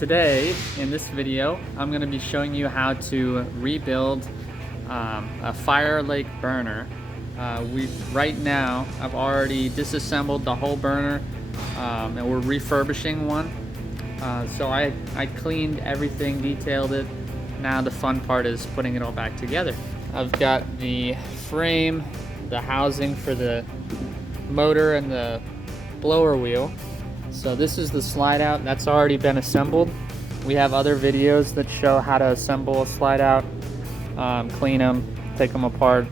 today, in this video, I'm going to be showing you how to rebuild a Firelake burner. Right now, I've already disassembled the whole burner, and we're refurbishing one. So I cleaned everything, detailed it. Now the fun part is putting it all back together. I've got the frame, the housing for the motor and the blower wheel. So this is the slide out, that's already been assembled. We have other videos that show how to assemble a slide out, clean them, take them apart.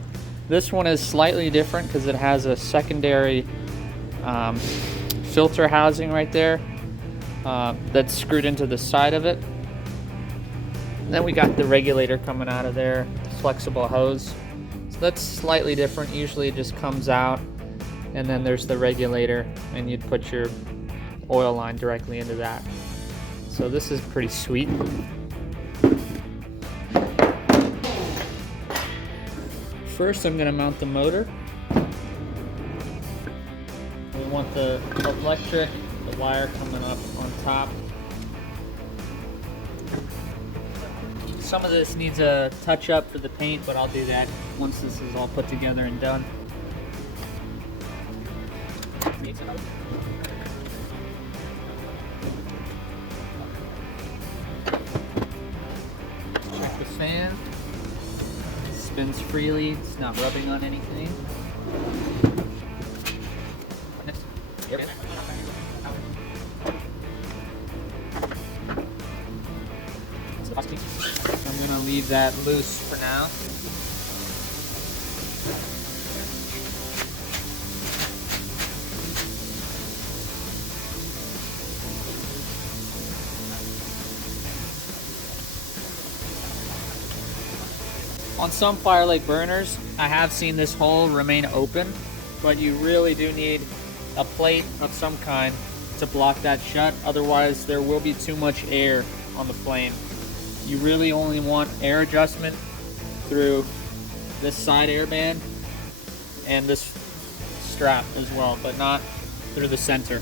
This one is slightly different because it has a secondary filter housing right there that's screwed into the side of it. And then we got the regulator coming out of there, flexible hose. So that's slightly different. Usually it just comes out and then there's the regulator and you'd put your oil line directly into that. So this is pretty sweet. First I'm going to mount the motor. We want the electric, the wire coming up on top. Some of this needs a touch up for the paint, but I'll do that once this is all put together and done. Check the fan. It spins freely, it's not rubbing on anything. I'm going to leave that loose for now. On some Firelake burners, I have seen this hole remain open, but you really do need a plate of some kind to block that shut. Otherwise, there will be too much air on the flame. You really only want air adjustment through this side airband and this strap as well, but not through the center.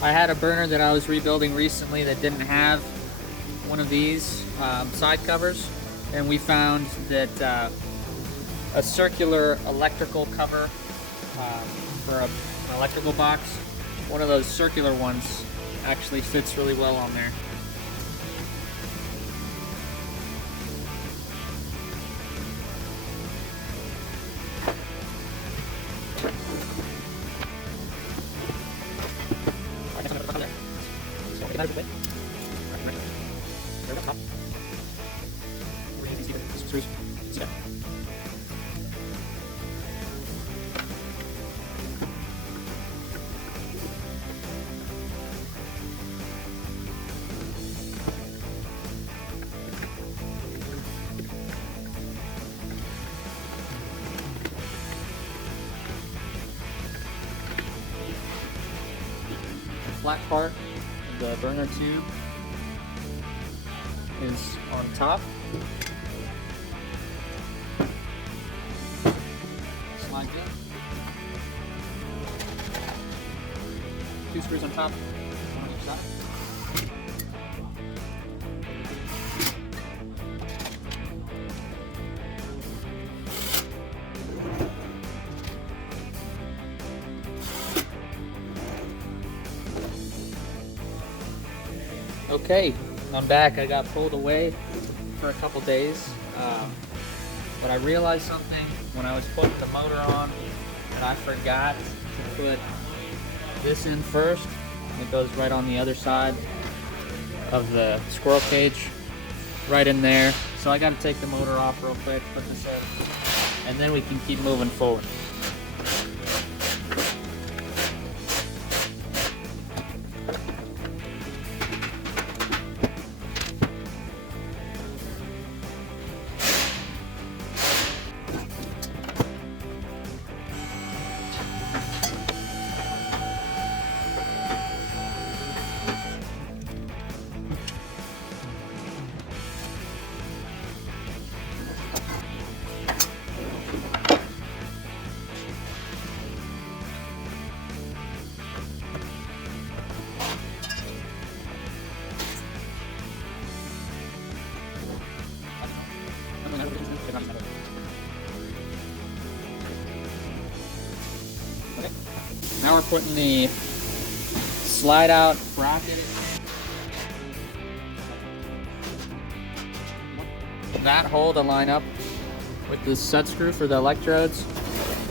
I had a burner that I was rebuilding recently that didn't have one of these side covers, and we found that a circular electrical cover for an electrical box, one of those circular ones, actually fits really well on there. Flat part of the burner tube is on top. Slides in. 2 screws on top, 1 on each side. Okay, I'm back. I got pulled away for a couple days, but I realized something when I was putting the motor on that I forgot to put this in first. It goes right on the other side of the squirrel cage, right in there. So I got to take the motor off real quick, put this in, and then we can keep moving forward. Now we're putting the slide out bracket. That hole to line up with the set screw for the electrodes,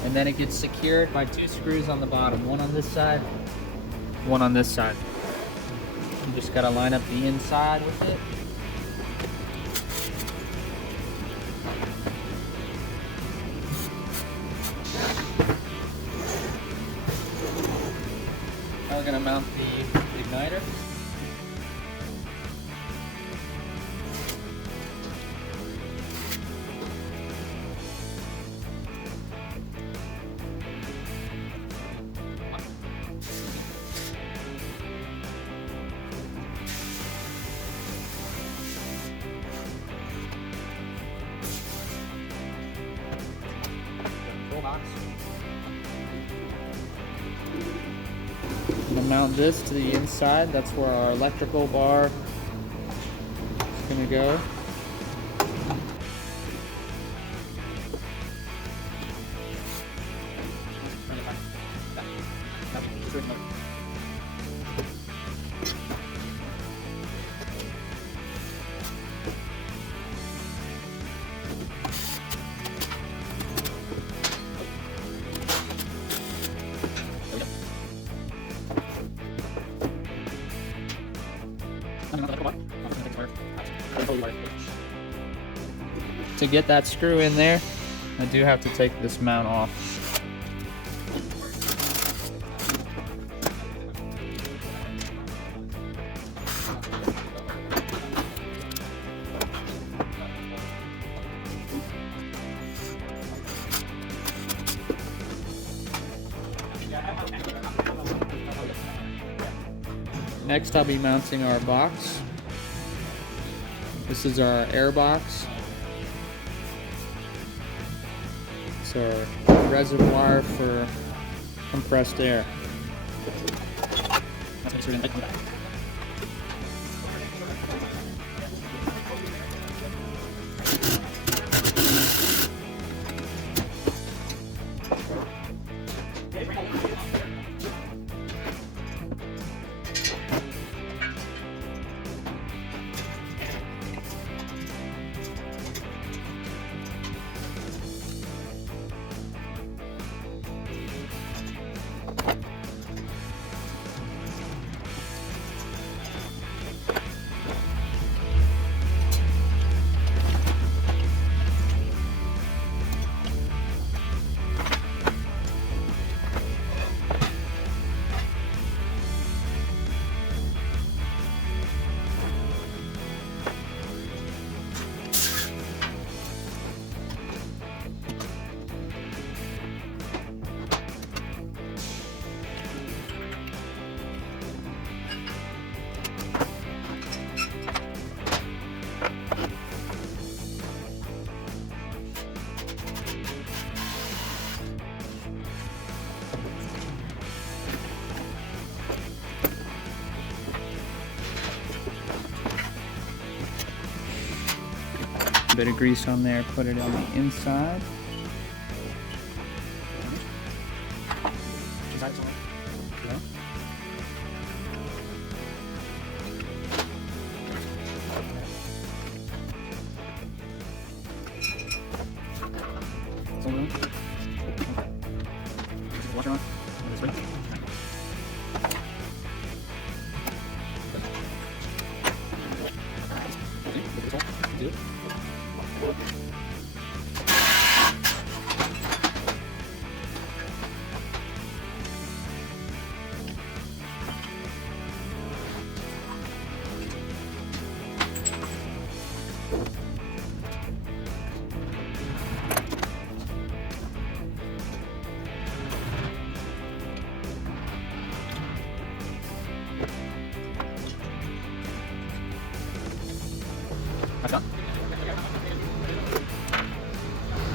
and then it gets secured by 2 screws on the bottom, one on this side, one on this side. You just gotta line up the inside with it. Now we're gonna mount the igniter. I'm gonna mount this to the inside. That's where our electrical bar is gonna go. To get that screw in there, I do have to take this mount off. Next, I'll be mounting our box. This is our Airbox. It's our reservoir for compressed air. A bit of grease on there, put it on the inside.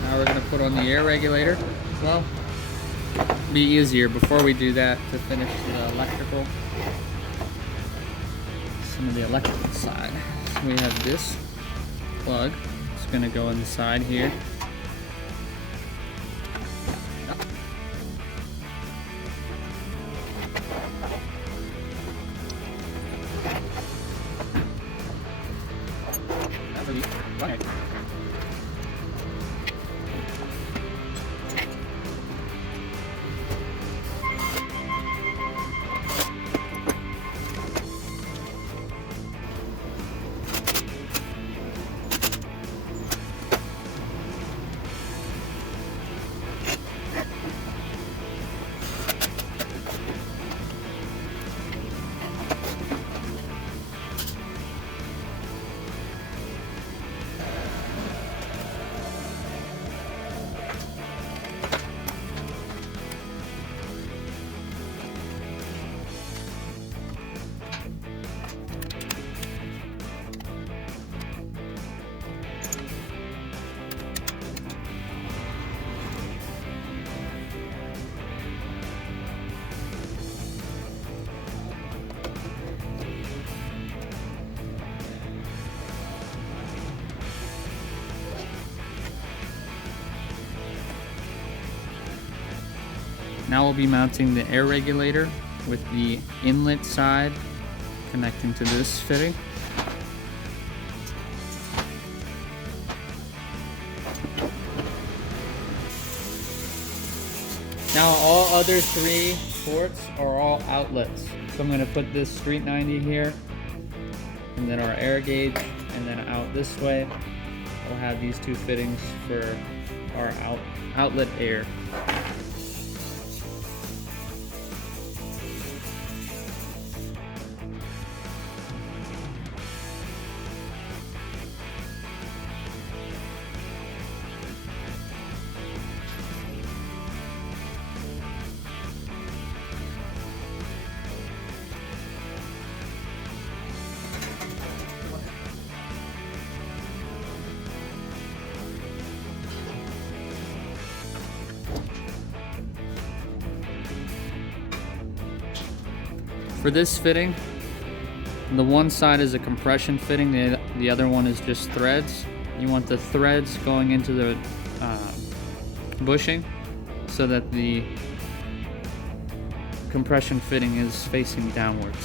Now we're going to put on the air regulator. Well, it'll be easier before we do that to finish the electrical. Some of the electrical side. So we have this plug. It's going to go inside here. Now we'll be mounting the air regulator with the inlet side connecting to this fitting. Now all other 3 ports are all outlets. So I'm going to put this street 90 here, and then our air gauge, and then out this way we'll have these 2 fittings for our outlet air. For this fitting, the one side is a compression fitting, the other one is just threads. You want the threads going into the bushing so that the compression fitting is facing downwards.